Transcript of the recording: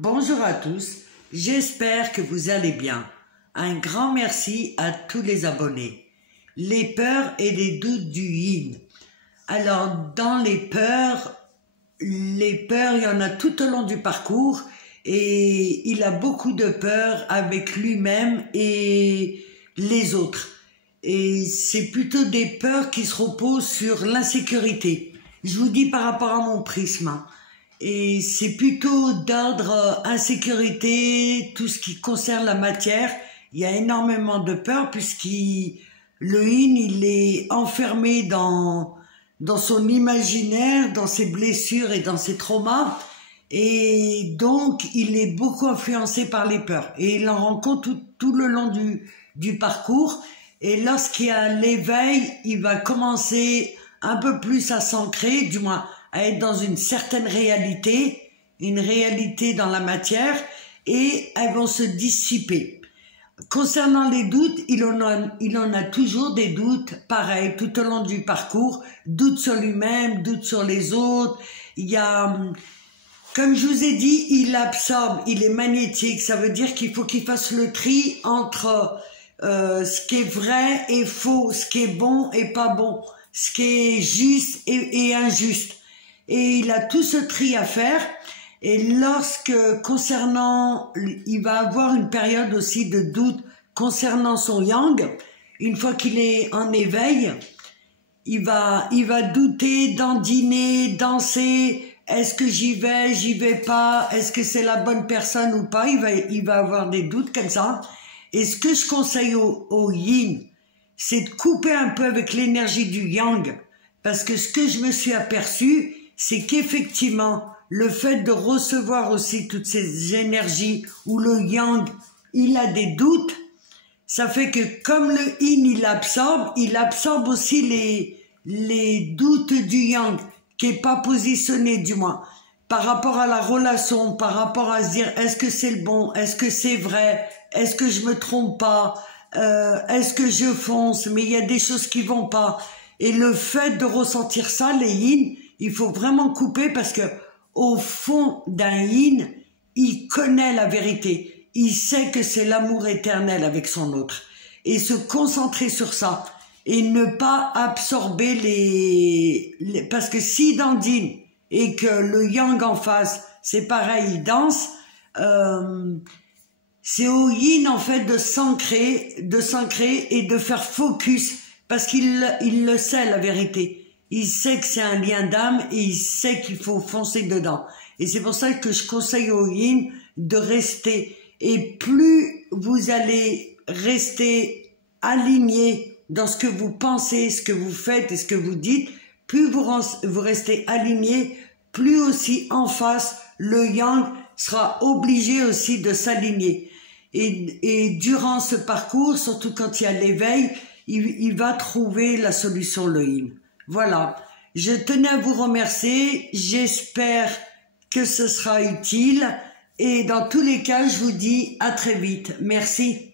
Bonjour à tous, j'espère que vous allez bien. Un grand merci à tous les abonnés. Les peurs et les doutes du yin. Alors, dans les peurs, il y en a tout au long du parcours et il a beaucoup de peurs avec lui-même et les autres. Et c'est plutôt des peurs qui se reposent sur l'insécurité. Je vous dis par rapport à mon prisme. Et c'est plutôt d'ordre insécurité, tout ce qui concerne la matière. Il y a énormément de peur le yin, il est enfermé dans son imaginaire, dans ses blessures et dans ses traumas. Et donc, il est beaucoup influencé par les peurs. Et il en rencontre tout le long du parcours. Et lorsqu'il y a l'éveil, il va commencer un peu plus à s'ancrer, du moins à être dans une certaine réalité, une réalité dans la matière, et elles vont se dissiper. Concernant les doutes, il en a toujours des doutes, pareil, tout au long du parcours, doutes sur lui-même, doutes sur les autres. Il y a, comme je vous ai dit, il absorbe, il est magnétique, ça veut dire qu'il faut qu'il fasse le tri entre ce qui est vrai et faux, ce qui est bon et pas bon, ce qui est juste et injuste. Et il a tout ce tri à faire. Et il va avoir une période aussi de doute concernant son yang. Une fois qu'il est en éveil, il va douter, dandiner, danser. Est-ce que j'y vais pas? Est-ce que c'est la bonne personne ou pas? Il va avoir des doutes comme ça. Et ce que je conseille au yin, c'est de couper un peu avec l'énergie du yang. Parce que ce que je me suis aperçu, c'est qu'effectivement, le fait de recevoir aussi toutes ces énergies où le yang, il a des doutes, ça fait que comme le yin, il absorbe aussi les doutes du yang, qui est pas positionné du moins, par rapport à la relation, par rapport à se dire, est-ce que c'est le bon, est-ce que c'est vrai, est-ce que je me trompe pas, est-ce que je fonce, mais il y a des choses qui vont pas. Et le fait de ressentir ça, les yin, il faut vraiment couper parce que au fond d'un yin, il connaît la vérité. Il sait que c'est l'amour éternel avec son autre. Et se concentrer sur ça et ne pas absorber parce que s'il dandine et que le yang en face, c'est pareil, il danse, c'est au yin en fait de s'ancrer et de faire focus parce qu'il le sait la vérité. Il sait que c'est un lien d'âme et il sait qu'il faut foncer dedans. Et c'est pour ça que je conseille au yin de rester. Et plus vous allez rester aligné dans ce que vous pensez, ce que vous faites et ce que vous dites, plus vous restez aligné, plus aussi en face, le yang sera obligé aussi de s'aligner. Et durant ce parcours, surtout quand il y a l'éveil, il va trouver la solution, le yin. Voilà, je tenais à vous remercier, j'espère que ce sera utile et dans tous les cas, je vous dis à très vite. Merci.